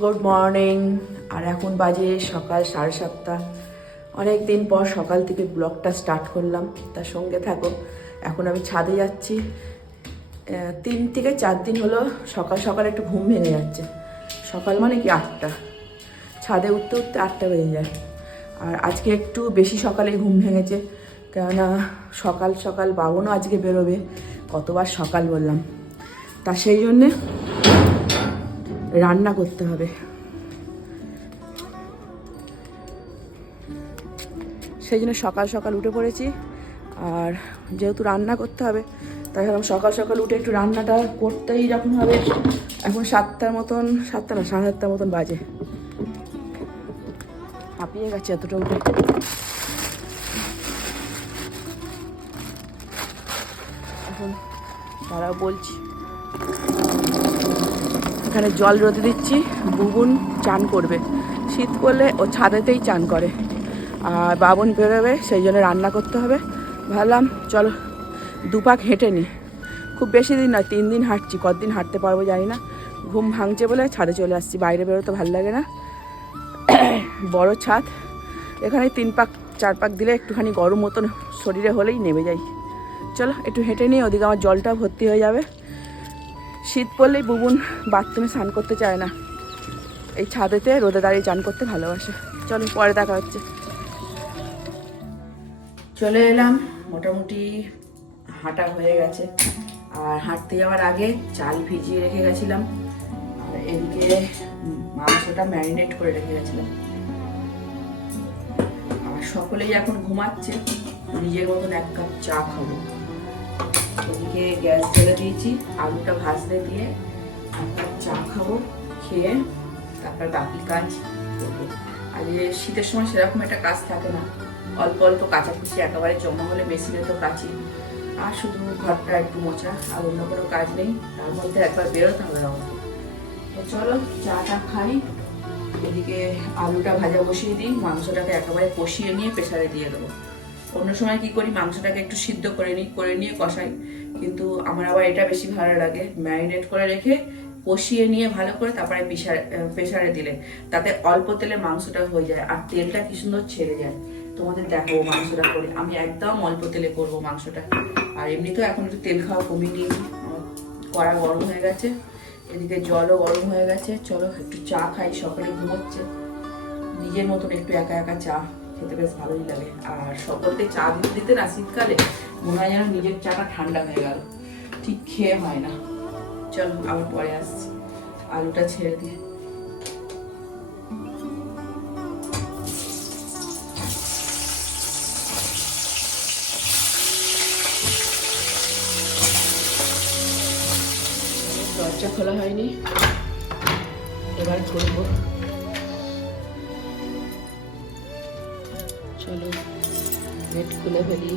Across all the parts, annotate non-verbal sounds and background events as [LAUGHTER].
Good morning আর এখন বাজে সকাল সাড়ে সাতটা। অনেক দিন পর সকাল থেকে ব্লগটা স্টার্ট করলাম। তার সঙ্গে থাকো। এখন আমি ছাদে যাচ্ছি। তিন থেকে চার দিন হলো সকাল সকাল একটু ঘুম ভেঙে যাচ্ছে। সকাল মানে কি আটটা? ছাদে উঠতে উঠতে আটটা বেজে যায়। আর আজকে একটু বেশি সকালে ঘুম ভেঙেছে। কেননা সকাল সকাল বাবনও আজকে বেরোবে। কতবার সকাল বললাম। তা সেই জন্যে রান্না করতে হবে। সেই জন্য সকাল সকাল উঠে পড়েছি। আর যেহেতু রান্না করতে হবে, তাই ভাবলাম সকাল সকাল উঠে একটু রান্নাটা করতেই যখন হবে, এখন সাতটার মতন, সাতটা না, সাড়ে সাতটার মতন বাজে। হাঁপিয়ে গেছে এতটা উঠে। এখন তারা বলছি। এখানে জল রোদে দিচ্ছি, বুবুন চান করবে। শীত পড়লে ও ছাদেতেই চান করে। আর বাবন বেরোবে, সেই জন্য রান্না করতে হবে। ভাবলাম, চলো দুপাক হেঁটে নি। খুব বেশি দিন নয়, তিন দিন হাঁটছি। কতদিন হাঁটতে পারব জানি না। ঘুম ভাঙছে বলে ছাদে চলে আসছি। বাইরে বেরোতে ভালো লাগে না। [CLEARS THROAT] বড় ছাদ। এখানে তিন পাক, চার পাক দিলে একটুখানি গরম মতন শরীরে হলেই নেমে যাই। চলো, একটু হেঁটে নিই ওদিকে আমার জলটা ভর্তি হয়ে যাবে। শীত পড়লেই বুবুন বাথরুমে স্নান করতে চায় না। এই ছাদেতে রোদে দাঁড়িয়ে চান করতে ভালোবাসে। চলো, পরে দেখা হচ্ছে। চলে এলাম। মোটামুটি হাঁটা হয়ে গেছে। আর হাঁটতে যাওয়ার আগে চাল ভিজিয়ে রেখে গেছিলাম। আর এদিকে মাংসটা ম্যারিনেট করে রেখে গেছিলাম। আর সকলেই এখন ঘুমাচ্ছে। নিজের মতন এক কাপ চা খাব। এদিকে গ্যাস জ্বেলে দিয়েছি, আলুটা ভাজতে দিয়ে চা খাব, খেয়ে তারপর বাকি কাজ করব। আর শীতের সময় সেরকম একটা কাজ থাকে না। অল্প অল্প কাচাকুচি একেবারে জমা হলে মেশিনে তো কাচি। আর শুধু ঘরটা একটু মোছা, আর অন্য কোনো কাজ নেই। তার মধ্যে একবার বেরোতে হবে আমাকে তো চলো, চাটা খাই। এদিকে আলুটা ভাজা বসিয়ে দিই, মাংসটাকে একেবারে কষিয়ে নিয়ে প্রেসারে দিয়ে দেবো। অন্য সময় কি করি? মাংসটাকে একটু সিদ্ধ করে নিই, করে নিয়ে কষাই। কিন্তু আমার আবার এটা বেশি ভালো লাগে। ম্যারিনেট করে রেখে কষিয়ে নিয়ে ভালো করে তারপরে প্রেসারে দিলে। তাতে অল্প তেলে মাংসটা হয়ে যায় আর তেলটা কি সুন্দর ছেড়ে যায়। তোমাদের দেখাবো মাংসটা করে। আমি একদম অল্প তেলে করব মাংসটা। আর এমনিতেও এখন একটু তেল খাওয়া কমিয়ে নিয়েছি। কড়া গরম হয়ে গেছে। এদিকে জলও গরম হয়ে গেছে। চলো একটু চা খাই। সকালে ঘুমোচ্ছে। নিজের মতন একটু একা একা চা খেতে বেশ ভালোই লাগে। আর সকলকে চা দিতে দিতে না শীতকালে মনে হয় যেন নিজের চাটা ঠান্ডা হয়ে গেল। ঠিক খেয়ে হয় না। চলো, আবার পরে আসছি। আলুটা ছেড়ে দিয়ে। দরজা খোলা হয়নি। এবার খুলবো। চলো নেট খুলে ফেলি।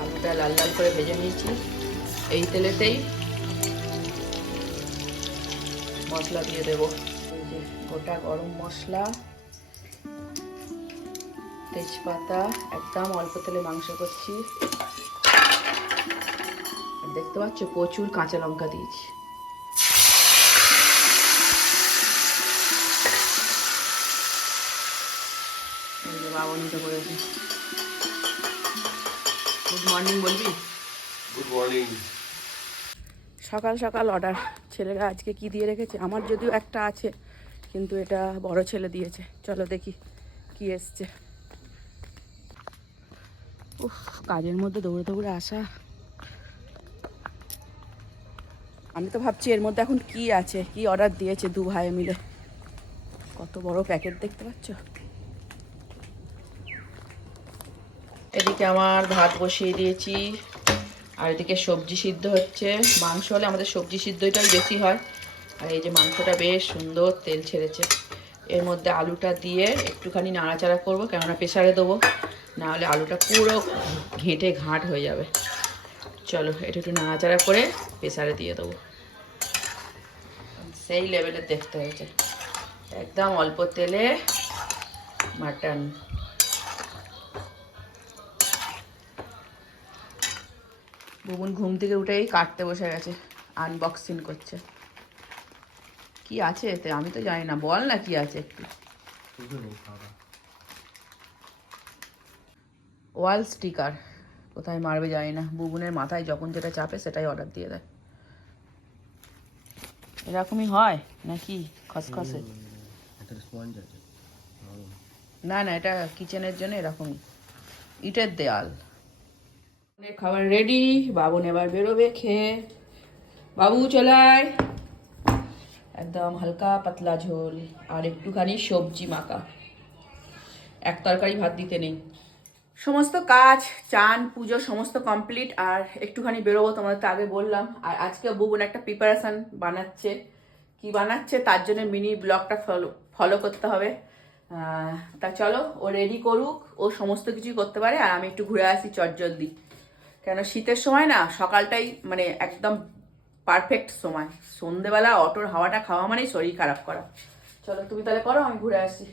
আলুটা লাল লাল করে ভেজে নিয়েছি। এই তেলেতেই মশলা দিয়ে দেবো। যে গোটা গরম মশলা তেজপাতা একদম অল্প তেলে মাংস করছি। দেখতে পাচ্ছ প্রচুর কাঁচা লঙ্কা দিয়েছি। এই যে বাবনিটা করেছি গুড মর্নিং বলবি? গুড মর্নিং সকাল সকাল অর্ডার ছেলেরা আজকে কি দিয়ে রেখেছে? আমার যদিও একটা আছে। কিন্তু এটা বড় ছেলে দিয়েছে। চলো দেখি কি এসছে। উফ, কাজের মধ্যে দৌড়ে দৌড়ে আসা। আমি তো ভাবছি এর মধ্যে এখন কি আছে, কি অর্ডার দিয়েছে দু ভাই মিলে। কত বড় প্যাকেট দেখতে পাচ্ছ? এদিকে আমার ভাত বসিয়ে দিয়েছি, আর এদিকে সবজি সিদ্ধ হচ্ছে। মাংস হলে আমাদের সবজি সিদ্ধটাই বেশি হয়। আর এই যে মাংসটা বেশ সুন্দর তেল ছেড়েছে। এর মধ্যে আলুটা দিয়ে একটুখানি নাড়াচাড়া করব, কেননা প্রেসারে দেবো, নাহলে আলুটা পুরো ঘেঁটে ঘাঁট হয়ে যাবে। চলো, এটা একটু নাড়াচাড়া করে প্রেসারে দিয়ে দেবো। সেই লেভেলের দেখতে হয়েছে। একদম অল্প তেলে মাটন। বুবুন ঘুম থেকে উঠেই কাটতে বসে গেছে আনবক্সিং করছে। কি আছে এতে? আমি তো জানি না। বল না কি আছে একটু। Wall sticker. কোথায় মারবে জানি না। বুবুনের মাথায় যখন যেটা চাপে সেটাই অর্ডার দিয়ে দেয়। এরকমই হয় নাকি? খসখসে। না না, এটা কিচেনের জন্য এরকমই। ইটের দেয়াল। খাবার রেডি বাবুন এবার বেরোবে, খেয়ে। বাবু চলায় একদম হালকা পাতলা ঝোল আর একটুখানি সবজি মাখা। এক তরকারি ভাত দিতে নেই। সমস্ত কাজ, চান, পুজো সমস্ত কমপ্লিট আর একটুখানি বেরোবো তোমাদের তো আগে বললাম। আর আজকে বুবুন একটা প্রিপারেশান বানাচ্ছে। কি বানাচ্ছে? তার জন্য মিনি ব্লগটা ফলো ফলো করতে হবে। তা চলো, ও রেডি করুক, ও সমস্ত কিছুই করতে পারে। আর আমি একটু ঘুরে আসি চটজলদি। কেন শীতের সময় না, সকালটাই মানে একদম পারফেক্ট সময়। সন্ধেবেলা অটোর হাওয়াটা খাওয়া মানেই শরীর খারাপ করা। চলো, তুমি তাহলে করো, আমি ঘুরে আসি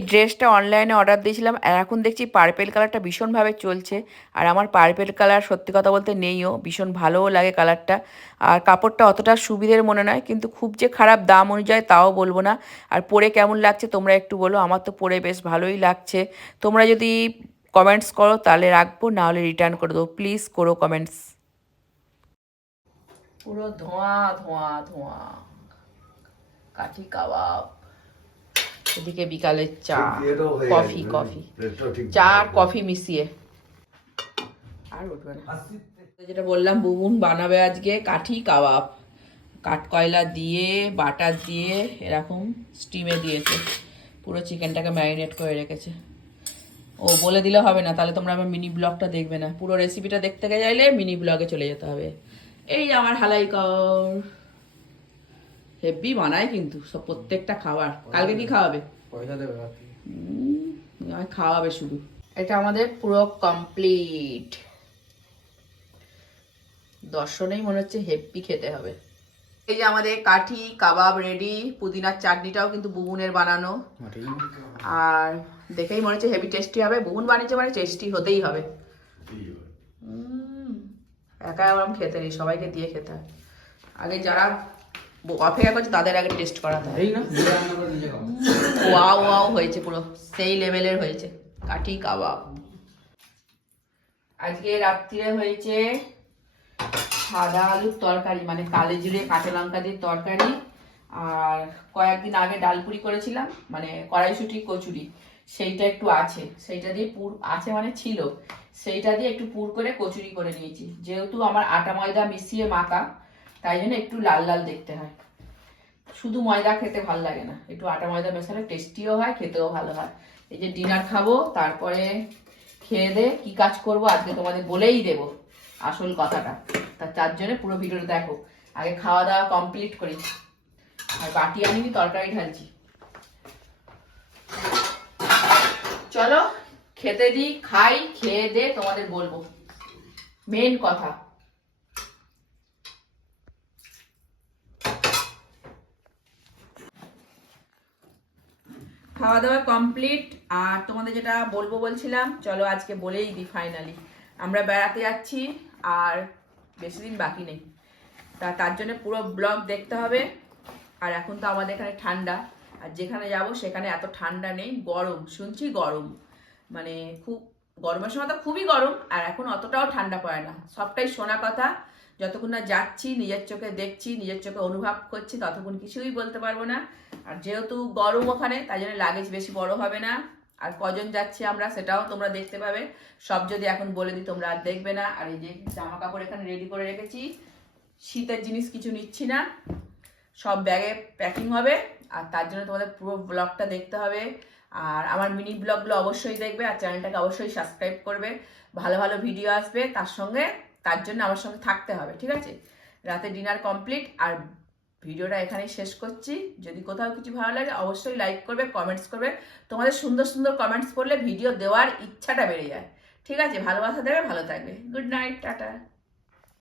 ড্রেসটা অনলাইনে অর্ডার দিয়েছিলাম, আর এখন দেখছি পার্পেল কালারটা ভীষণভাবে চলছে। আর আমার পার্পেল কালার সত্যি কথা বলতে নেইও, ভীষণ ভালোও লাগে কালারটা আর কাপড়টা অতটা সুবিধের মনে নয়, কিন্তু খুব যে খারাপ দাম অনুযায়ী তাও বলব না। আর পরে কেমন লাগছে তোমরা একটু বলো, আমার তো পরে বেশ ভালোই লাগছে। তোমরা যদি কমেন্টস করো, তাহলে রাখব, না হলে রিটার্ন করে দেবো। প্লিজ করো কমেন্টস পুরো ধোঁয়া ধোঁয়া ধোঁয়া। কাঠি কাবাব। এদিকে বিকালের চা কফি কফি। চা আর কফি মিশিয়ে। আর উঠবে না। যেটা বললাম বুবুন বানাবে আজকে কাঠি কাবাব। কাঠ কয়লা দিয়ে বাটার দিয়ে এরকম স্টিমে দিয়েছে। পুরো চিকেনটাকে ম্যারিনেট করে রেখেছে। ও বলে দিলে হবে না তাহলে তোমরা আমার মিনি ব্লগটা দেখবে না। পুরো রেসিপিটা দেখতে চাইলে মিনি ব্লগে চলে যেতে হবে। এই আমার হালাই কর। হেভি বানায় কিন্তু সব প্রত্যেকটা খাবার। কালকে কি খাওয়াবে? পয়সা দেবে খাওয়াবে শুধু। এটা আমাদের পুরো কমপ্লিট দর্শনেই মনে হচ্ছে হেপ্পি খেতে হবে। এই যে আমাদের কাঠি কাবাব রেডি পুদিনার চাটনিটাও কিন্তু বুবুনের বানানো। আর দেখেই মনে হচ্ছে হেভি টেস্টি হবে। বুবুন বানিয়েছে মানে টেস্টি হতেই হবে। একা ওরম খেতে নেই সবাইকে দিয়ে খেতে হয়। আগে যারা অপেক্ষা করছে তাদের আগে টেস্ট করাতে হয়। ওয়াও ওয়াও হয়েছে পুরো সেই লেভেলের হয়েছে। কাঠি কাবাব। আজকে রাত্রিরে হয়েছে সাদা আলুর তরকারি মানে কালে জিরে কাঁচা লঙ্কা দিয়ে তরকারি। আর কয়েকদিন আগে ডালপুরি করেছিলাম মানে কড়াইশুটি কচুরি। সেইটা একটু আছে, সেইটা দিয়ে পুর, আছে মানে ছিল, সেইটা দিয়ে একটু পুর করে কচুরি করে নিয়েছি। যেহেতু আমার আটা ময়দা মিশিয়ে মাখা, তাই জন্য একটু লাল লাল দেখতে হয়। শুধু ময়দা খেতে ভালো লাগে না, একটু আটা ময়দা মেশালে টেস্টিও হয়, খেতেও ভালো হয়। এই যে ডিনার খাব, তারপরে খেয়ে দে, কি কাজ করব আজকে তোমাদের বলেই দেব আসল কথাটা। তার জন্য পুরো ভিডিওটা দেখো। আগে খাওয়া দাওয়া কমপ্লিট করি। আর বাটি আনিনি, তরকারি ঢালছি। চলো, খেতে দিই খাই, খেয়ে দে, তোমাদের বলব। মেন কথা। খাওয়া দাওয়া কমপ্লিট আর তোমাদের যেটা বলব বলছিলাম, চলো আজকে বলেই দিই ফাইনালি আমরা বেড়াতে যাচ্ছি, আর বেশি দিন বাকি নেই। তা তার জন্য পুরো ব্লগ দেখতে হবে, আর এখন তো আমাদের এখানে ঠান্ডা। আর যেখানে যাব সেখানে এত ঠান্ডা নেই, গরম, শুনছি গরম। মানে খুব গরমের সময় তো খুবই গরম, আর এখন অতটাও ঠান্ডা পড়ে না। সবটাই শোনা কথা, যতক্ষণ না যাচ্ছি, নিজের চোখে দেখছি, নিজের চোখে অনুভব করছি, ততক্ষণ কিছুই বলতে পারব না। আর যেহেতু গরম ওখানে, তাই জন্য লাগেজ বেশি বড় হবে না। আর কজন যাচ্ছি আমরা, সেটাও তোমরা দেখতে পাবে। সব যদি এখন বলে দিই, তোমরা আর দেখবে না। আর এই যে জামা কাপড় এখানে রেডি করে রেখেছি। শীতের জিনিস কিছু নিচ্ছি না। সব ব্যাগে প্যাকিং হবে, আর তার জন্য তোমাদের পুরো ব্লগটা দেখতে হবে। আর আমার মিনি ব্লগগুলো অবশ্যই দেখবে, আর চ্যানেলটাকে অবশ্যই সাবস্ক্রাইব করবে। ভালো ভালো ভিডিও আসবে তার সঙ্গে, তার জন্য আমার সঙ্গে থাকতে হবে, ঠিক আছে? রাতে ডিনার কমপ্লিট আর ভিডিওটা এখানেই শেষ করছি। যদি কোথাও কিছু ভালো লাগে, অবশ্যই লাইক করবে কমেন্টস করবে। তোমাদের সুন্দর সুন্দর কমেন্টস করলে ভিডিও দেওয়ার ইচ্ছাটা বেড়ে যায়। ঠিক আছে? ভালোবাসা দেবে, ভালো থাকবে। Good night tata.